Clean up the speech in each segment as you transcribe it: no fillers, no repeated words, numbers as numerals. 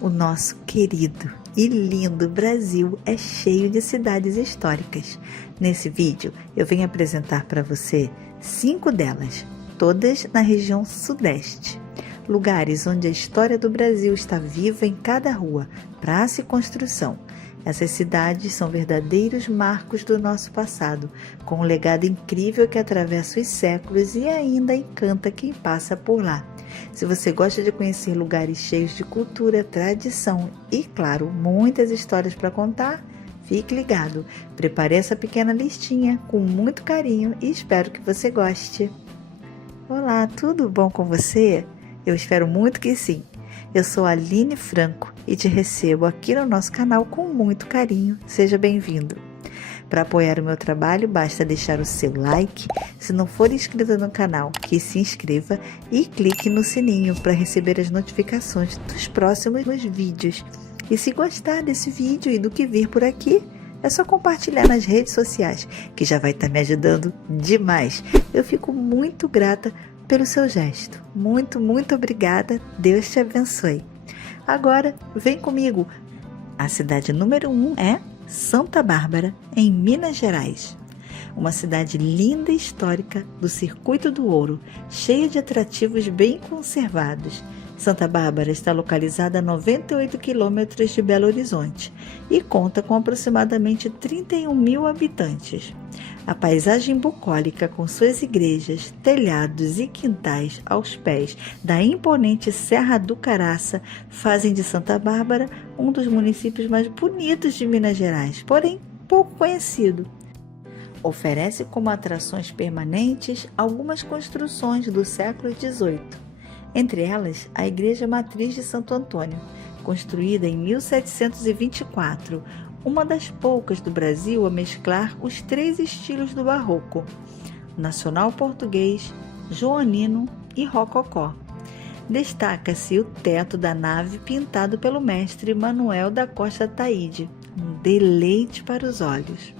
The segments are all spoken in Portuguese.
O nosso querido e lindo Brasil é cheio de cidades históricas. Nesse vídeo eu venho apresentar para você 5 delas, todas na região sudeste. Lugares onde a história do Brasil está viva em cada rua, praça e construção. Essas cidades são verdadeiros marcos do nosso passado, com um legado incrível que atravessa os séculos e ainda encanta quem passa por lá. Se você gosta de conhecer lugares cheios de cultura, tradição e, claro, muitas histórias para contar, fique ligado. Prepare essa pequena listinha com muito carinho e espero que você goste. Olá, tudo bom com você? Eu espero muito que sim. Eu sou a Aline Franco e te recebo aqui no nosso canal com muito carinho. Seja bem-vindo. Para apoiar o meu trabalho, basta deixar o seu like. Se não for inscrito no canal, que se inscreva e clique no sininho para receber as notificações dos próximos vídeos. E se gostar desse vídeo e do que vir por aqui, é só compartilhar nas redes sociais, que já vai estar me ajudando demais. Eu fico muito grata pelo seu gesto. Muito obrigada. Deus te abençoe. Agora, vem comigo. A cidade número 1 é Santa Bárbara, em Minas Gerais. Uma cidade linda e histórica do Circuito do Ouro, cheia de atrativos bem conservados. Santa Bárbara está localizada a 98 quilômetros de Belo Horizonte e conta com aproximadamente 31 mil habitantes. A paisagem bucólica, com suas igrejas, telhados e quintais aos pés da imponente Serra do Caraça, fazem de Santa Bárbara um dos municípios mais bonitos de Minas Gerais, porém pouco conhecido. Oferece como atrações permanentes algumas construções do século XVIII, entre elas a Igreja Matriz de Santo Antônio, construída em 1724, uma das poucas do Brasil a mesclar os 3 estilos do barroco: nacional português, joanino e rococó. Destaca-se o teto da nave pintado pelo mestre Manuel da Costa Taide, um deleite para os olhos.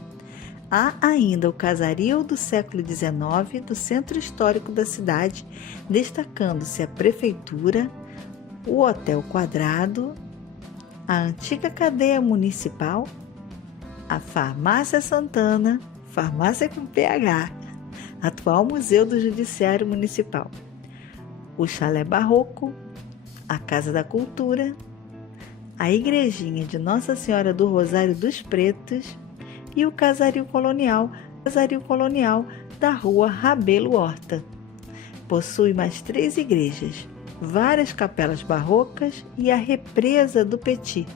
Há ainda o casaril do século XIX do centro histórico da cidade, destacando-se a prefeitura, o Hotel Quadrado, a antiga cadeia municipal, a Farmácia Santana, farmácia com PH, atual Museu do Judiciário Municipal, o Chalé Barroco, a Casa da Cultura, a Igrejinha de Nossa Senhora do Rosário dos Pretos e o Casaril Colonial da Rua Rabelo Horta. Possui mais 3 igrejas, várias capelas barrocas e a represa do Petit.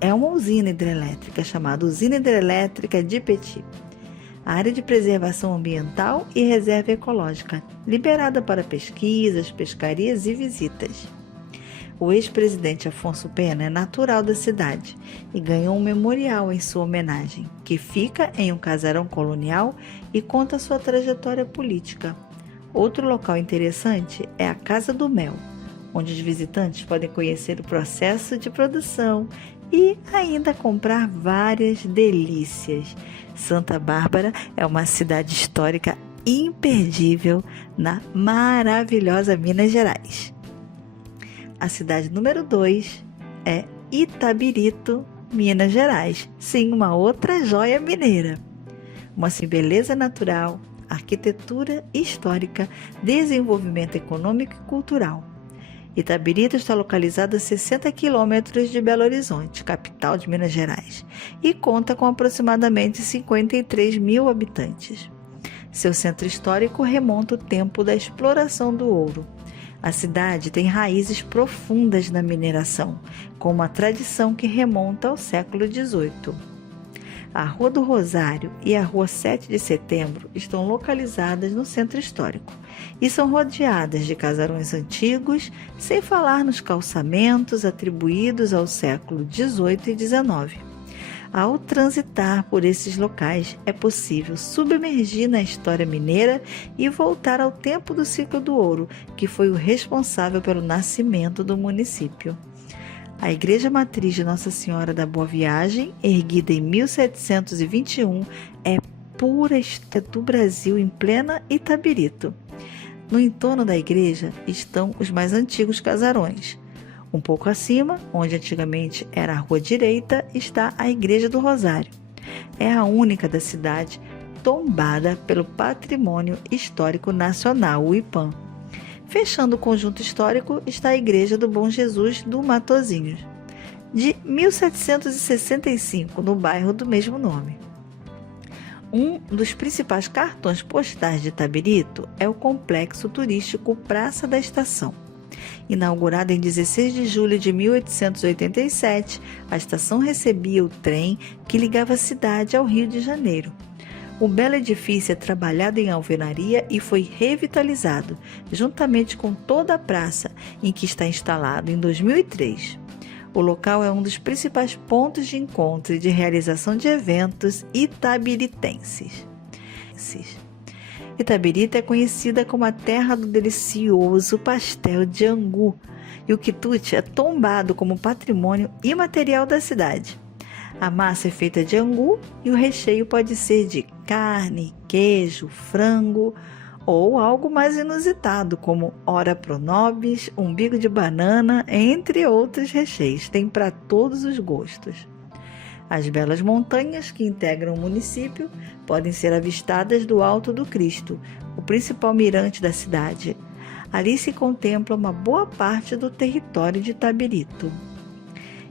É uma usina hidrelétrica chamada Usina Hidrelétrica de Petit. A área de preservação ambiental e reserva ecológica, liberada para pesquisas, pescarias e visitas. O ex-presidente Afonso Pena é natural da cidade e ganhou um memorial em sua homenagem, que fica em um casarão colonial e conta sua trajetória política. Outro local interessante é a Casa do Mel, onde os visitantes podem conhecer o processo de produção e ainda comprar várias delícias. Santa Bárbara é uma cidade histórica imperdível na maravilhosa Minas Gerais. A cidade número 2 é Itabirito, Minas Gerais. Sim, uma outra joia mineira. Uma beleza natural, arquitetura histórica, desenvolvimento econômico e cultural. Itabirito está localizado a 60 quilômetros de Belo Horizonte, capital de Minas Gerais, e conta com aproximadamente 53 mil habitantes. Seu centro histórico remonta ao tempo da exploração do ouro. A cidade tem raízes profundas na mineração, com uma tradição que remonta ao século XVIII. A Rua do Rosário e a Rua 7 de Setembro estão localizadas no centro histórico e são rodeadas de casarões antigos, sem falar nos calçamentos atribuídos ao século XVIII e XIX. Ao transitar por esses locais, é possível submergir na história mineira e voltar ao tempo do ciclo do ouro, que foi o responsável pelo nascimento do município. A Igreja Matriz de Nossa Senhora da Boa Viagem, erguida em 1721, é pura história do Brasil em plena Itabirito. No entorno da igreja estão os mais antigos casarões. Um pouco acima, onde antigamente era a Rua Direita, está a Igreja do Rosário. É a única da cidade tombada pelo Patrimônio Histórico Nacional, o IPAM. Fechando o conjunto histórico está a Igreja do Bom Jesus do Matozinhos, de 1765, no bairro do mesmo nome. Um dos principais cartões postais de Itabirito é o complexo turístico Praça da Estação. Inaugurada em 16 de julho de 1887, a estação recebia o trem que ligava a cidade ao Rio de Janeiro. O belo edifício é trabalhado em alvenaria e foi revitalizado, juntamente com toda a praça em que está instalado em 2003. O local é um dos principais pontos de encontro e de realização de eventos itabiritenses. Itabirito é conhecida como a terra do delicioso pastel de angu, e o quitute é tombado como patrimônio imaterial da cidade. A massa é feita de angu e o recheio pode ser de carne, queijo, frango ou algo mais inusitado, como ora pro nobis, umbigo de banana, entre outros recheios. Tem para todos os gostos. As belas montanhas que integram o município podem ser avistadas do Alto do Cristo, o principal mirante da cidade. Ali se contempla uma boa parte do território de Itabirito.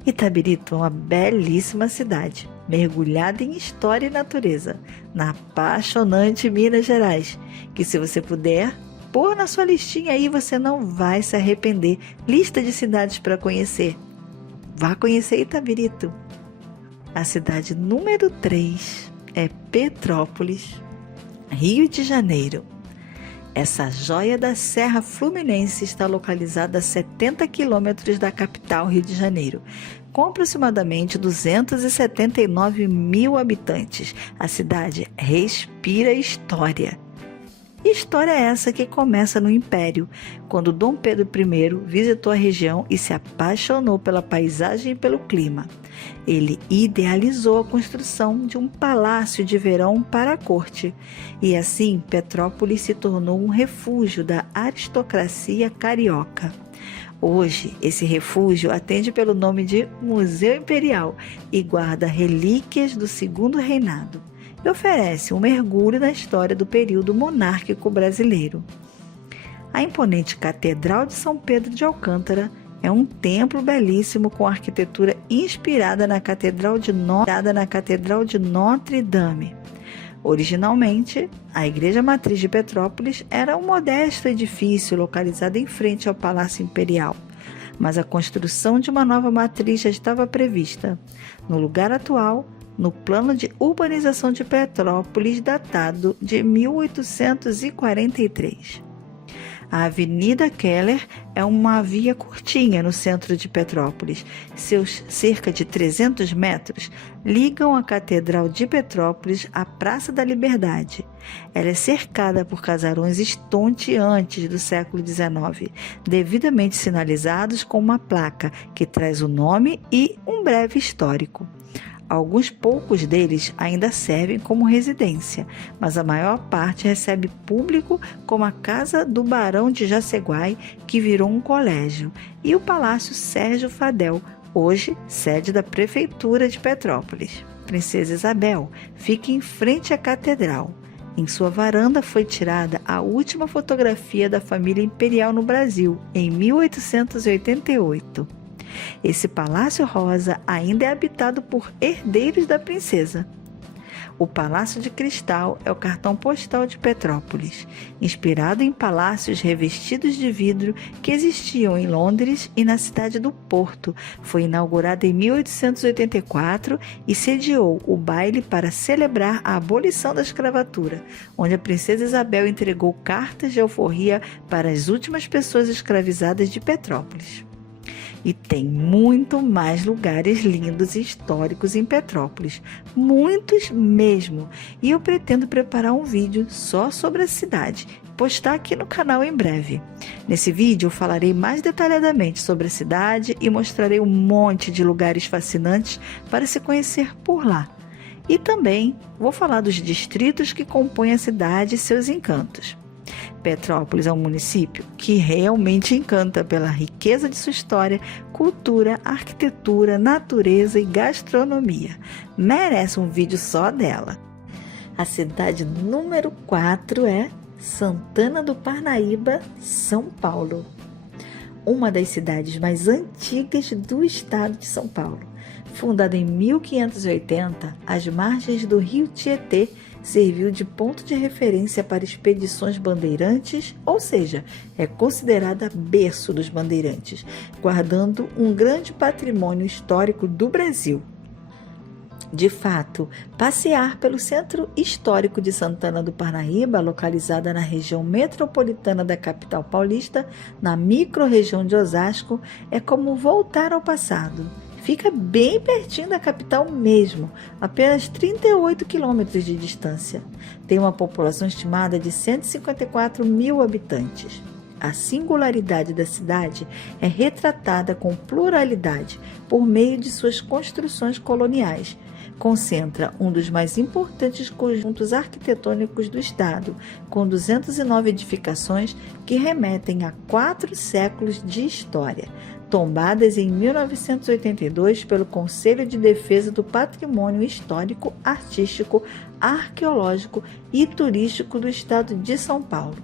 Itabirito é uma belíssima cidade, mergulhada em história e natureza, na apaixonante Minas Gerais, que se você puder, pôr na sua listinha aí, você não vai se arrepender. Lista de cidades para conhecer. Vá conhecer Itabirito. A cidade número 3 é Petrópolis, Rio de Janeiro. Essa joia da Serra Fluminense está localizada a 70 quilômetros da capital, Rio de Janeiro, com aproximadamente 279 mil habitantes. A cidade respira história. História essa que começa no Império, quando Dom Pedro I visitou a região e se apaixonou pela paisagem e pelo clima. Ele idealizou a construção de um palácio de verão para a corte, e assim Petrópolis se tornou um refúgio da aristocracia carioca. Hoje, esse refúgio atende pelo nome de Museu Imperial e guarda relíquias do Segundo Reinado, e oferece um mergulho na história do período monárquico brasileiro. A imponente Catedral de São Pedro de Alcântara é um templo belíssimo com arquitetura inspirada na Catedral de Notre Dame. Originalmente, a Igreja Matriz de Petrópolis era um modesto edifício localizado em frente ao Palácio Imperial, mas a construção de uma nova matriz já estava prevista. No lugar atual, no plano de urbanização de Petrópolis, datado de 1843. A Avenida Keller é uma via curtinha no centro de Petrópolis. Seus cerca de 300 metros ligam a Catedral de Petrópolis à Praça da Liberdade. Ela é cercada por casarões estonteantes do século XIX, devidamente sinalizados com uma placa que traz o nome e um breve histórico. Alguns poucos deles ainda servem como residência, mas a maior parte recebe público, como a Casa do Barão de Jaceguai, que virou um colégio, e o Palácio Sérgio Fadel, hoje sede da Prefeitura de Petrópolis. Princesa Isabel fica em frente à catedral. Em sua varanda foi tirada a última fotografia da família imperial no Brasil, em 1888. Esse Palácio Rosa ainda é habitado por herdeiros da princesa. O Palácio de Cristal é o cartão postal de Petrópolis, inspirado em palácios revestidos de vidro que existiam em Londres e na cidade do Porto. Foi inaugurado em 1884 e sediou o baile para celebrar a abolição da escravatura, onde a princesa Isabel entregou cartas de alforria para as últimas pessoas escravizadas de Petrópolis. E tem muito mais lugares lindos e históricos em Petrópolis, muitos mesmo. E eu pretendo preparar um vídeo só sobre a cidade, postar aqui no canal em breve. Nesse vídeo eu falarei mais detalhadamente sobre a cidade e mostrarei um monte de lugares fascinantes para se conhecer por lá. E também vou falar dos distritos que compõem a cidade e seus encantos. Petrópolis é um município que realmente encanta pela riqueza de sua história, cultura, arquitetura, natureza e gastronomia. Merece um vídeo só dela. A cidade número 4 é Santana do Parnaíba, São Paulo. Uma das cidades mais antigas do estado de São Paulo. Fundada em 1580, às margens do rio Tietê, serviu de ponto de referência para expedições bandeirantes, ou seja, é considerada berço dos bandeirantes, guardando um grande patrimônio histórico do Brasil. De fato, passear pelo centro histórico de Santana do Parnaíba, localizada na região metropolitana da capital paulista, na microrregião de Osasco, é como voltar ao passado. Fica bem pertinho da capital mesmo, apenas 38 quilômetros de distância. Tem uma população estimada de 154 mil habitantes. A singularidade da cidade é retratada com pluralidade por meio de suas construções coloniais. Concentra um dos mais importantes conjuntos arquitetônicos do estado, com 209 edificações que remetem a 4 séculos de história, tombadas em 1982 pelo Conselho de Defesa do Patrimônio Histórico, Artístico, Arqueológico e Turístico do estado de São Paulo.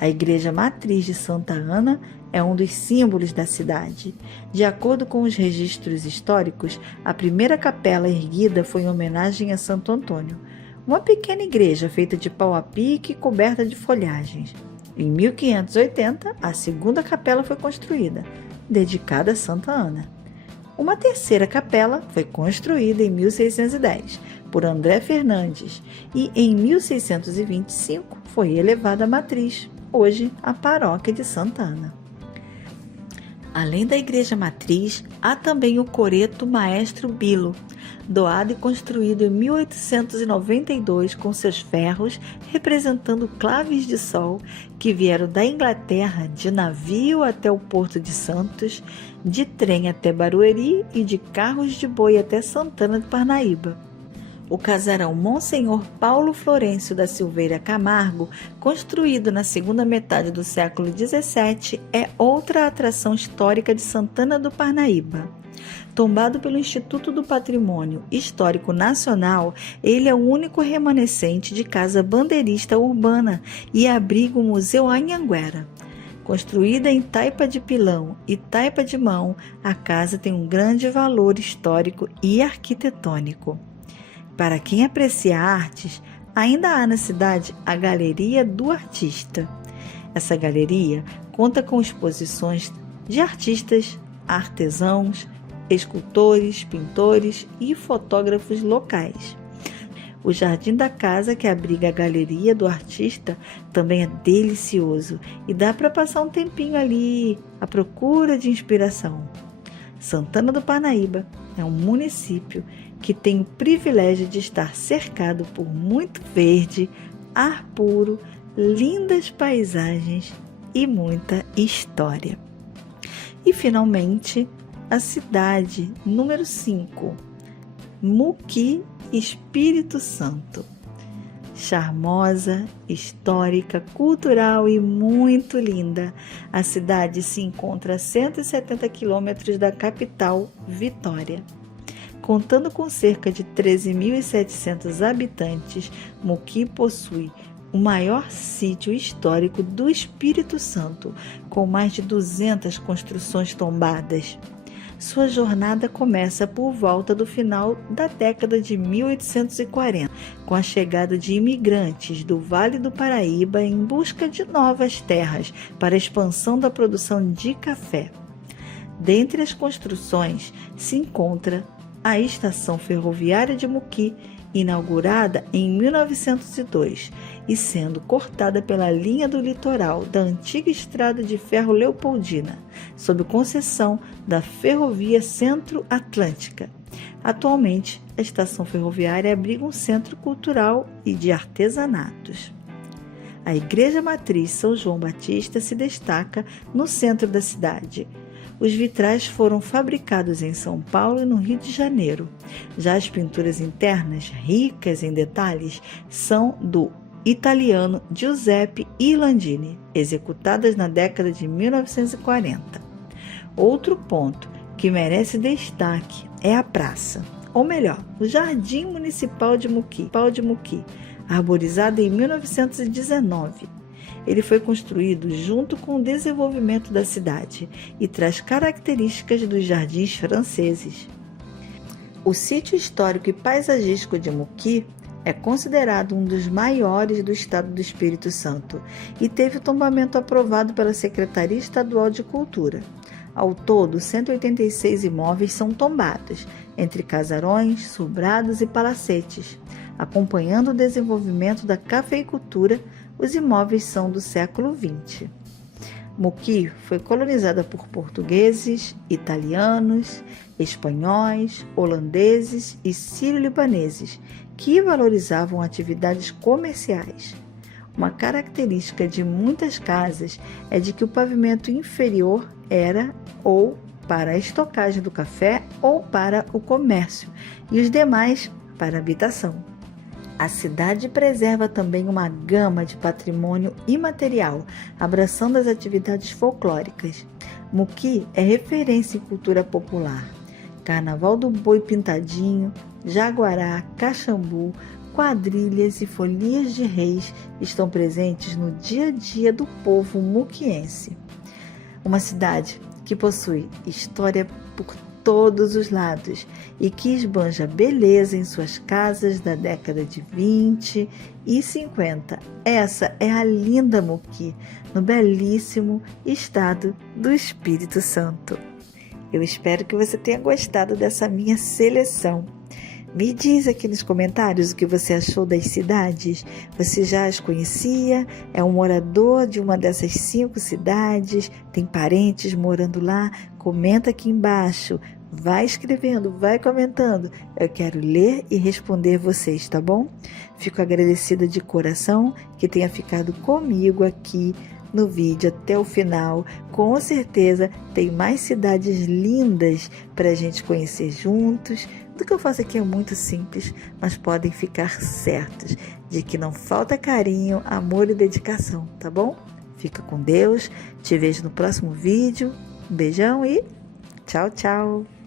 A Igreja Matriz de Santa Ana é um dos símbolos da cidade. De acordo com os registros históricos, a primeira capela erguida foi em homenagem a Santo Antônio, uma pequena igreja feita de pau a pique e coberta de folhagens. Em 1580, a segunda capela foi construída, dedicada a Santa Ana. Uma terceira capela foi construída em 1610 por André Fernandes e em 1625 foi elevada a matriz, hoje a paróquia de Santa Ana. Além da igreja matriz, há também o coreto Maestro Bilo, doado e construído em 1892 com seus ferros representando claves de sol que vieram da Inglaterra de navio até o Porto de Santos, de trem até Barueri e de carros de boi até Santana do Parnaíba. O casarão Monsenhor Paulo Florencio da Silveira Camargo, construído na segunda metade do século XVII, é outra atração histórica de Santana do Parnaíba. Tombado pelo Instituto do Patrimônio Histórico Nacional, ele é o único remanescente de casa bandeirista urbana e abriga o Museu Anhanguera. Construída em taipa de pilão e taipa de mão, a casa tem um grande valor histórico e arquitetônico. Para quem aprecia artes, ainda há na cidade a Galeria do Artista. Essa galeria conta com exposições de artistas, artesãos, escultores, pintores e fotógrafos locais. O jardim da casa que abriga a Galeria do Artista também é delicioso e dá para passar um tempinho ali à procura de inspiração. Santana do Parnaíba é um município que tem o privilégio de estar cercado por muito verde, ar puro, lindas paisagens e muita história. E, finalmente, a cidade número 5, Muqui, Espírito Santo. Charmosa, histórica, cultural e muito linda, a cidade se encontra a 170 quilômetros da capital, Vitória. Contando com cerca de 13.700 habitantes, Muqui possui o maior sítio histórico do Espírito Santo, com mais de 200 construções tombadas. Sua jornada começa por volta do final da década de 1840, com a chegada de imigrantes do Vale do Paraíba em busca de novas terras para a expansão da produção de café. Dentre as construções se encontra a Estação Ferroviária de Muqui, inaugurada em 1902 e sendo cortada pela linha do litoral da antiga Estrada de Ferro Leopoldina, sob concessão da Ferrovia Centro-Atlântica. Atualmente, a estação ferroviária abriga um centro cultural e de artesanatos. A Igreja Matriz São João Batista se destaca no centro da cidade. Os vitrais foram fabricados em São Paulo e no Rio de Janeiro. Já as pinturas internas, ricas em detalhes, são do italiano Giuseppe Landini, executadas na década de 1940. Outro ponto que merece destaque é a praça, ou melhor, o Jardim Municipal de Muqui, arborizado em 1919. Ele foi construído junto com o desenvolvimento da cidade e traz características dos jardins franceses. O sítio histórico e paisagístico de Muqui é considerado um dos maiores do estado do Espírito Santo e teve o tombamento aprovado pela Secretaria Estadual de Cultura. Ao todo, 186 imóveis são tombados, entre casarões, sobrados e palacetes. Acompanhando o desenvolvimento da cafeicultura, os imóveis são do século XX. Muqui foi colonizada por portugueses, italianos, espanhóis, holandeses e sírio-libaneses, que valorizavam atividades comerciais. Uma característica de muitas casas é de que o pavimento inferior era ou para a estocagem do café ou para o comércio, e os demais para a habitação. A cidade preserva também uma gama de patrimônio imaterial, abraçando as atividades folclóricas. Muqui é referência em cultura popular. Carnaval do Boi Pintadinho, Jaguará, Caxambu, quadrilhas e folias de reis estão presentes no dia a dia do povo muquiense. Uma cidade que possui história por todos os lados e que esbanja beleza em suas casas da década de 20 e 50. Essa é a linda Muqui, no belíssimo estado do Espírito Santo. Eu espero que você tenha gostado dessa minha seleção. Me diz aqui nos comentários o que você achou das cidades. Você já as conhecia? É um morador de uma dessas 5 cidades? Tem parentes morando lá? Comenta aqui embaixo. Vai escrevendo, vai comentando. Eu quero ler e responder vocês, tá bom? Fico agradecida de coração que tenha ficado comigo aqui no vídeo até o final. Com certeza tem mais cidades lindas para a gente conhecer juntos. Tudo que eu faço aqui é muito simples, mas podem ficar certos de que não falta carinho, amor e dedicação, tá bom? Fica com Deus, te vejo no próximo vídeo. Um beijão e tchau, tchau!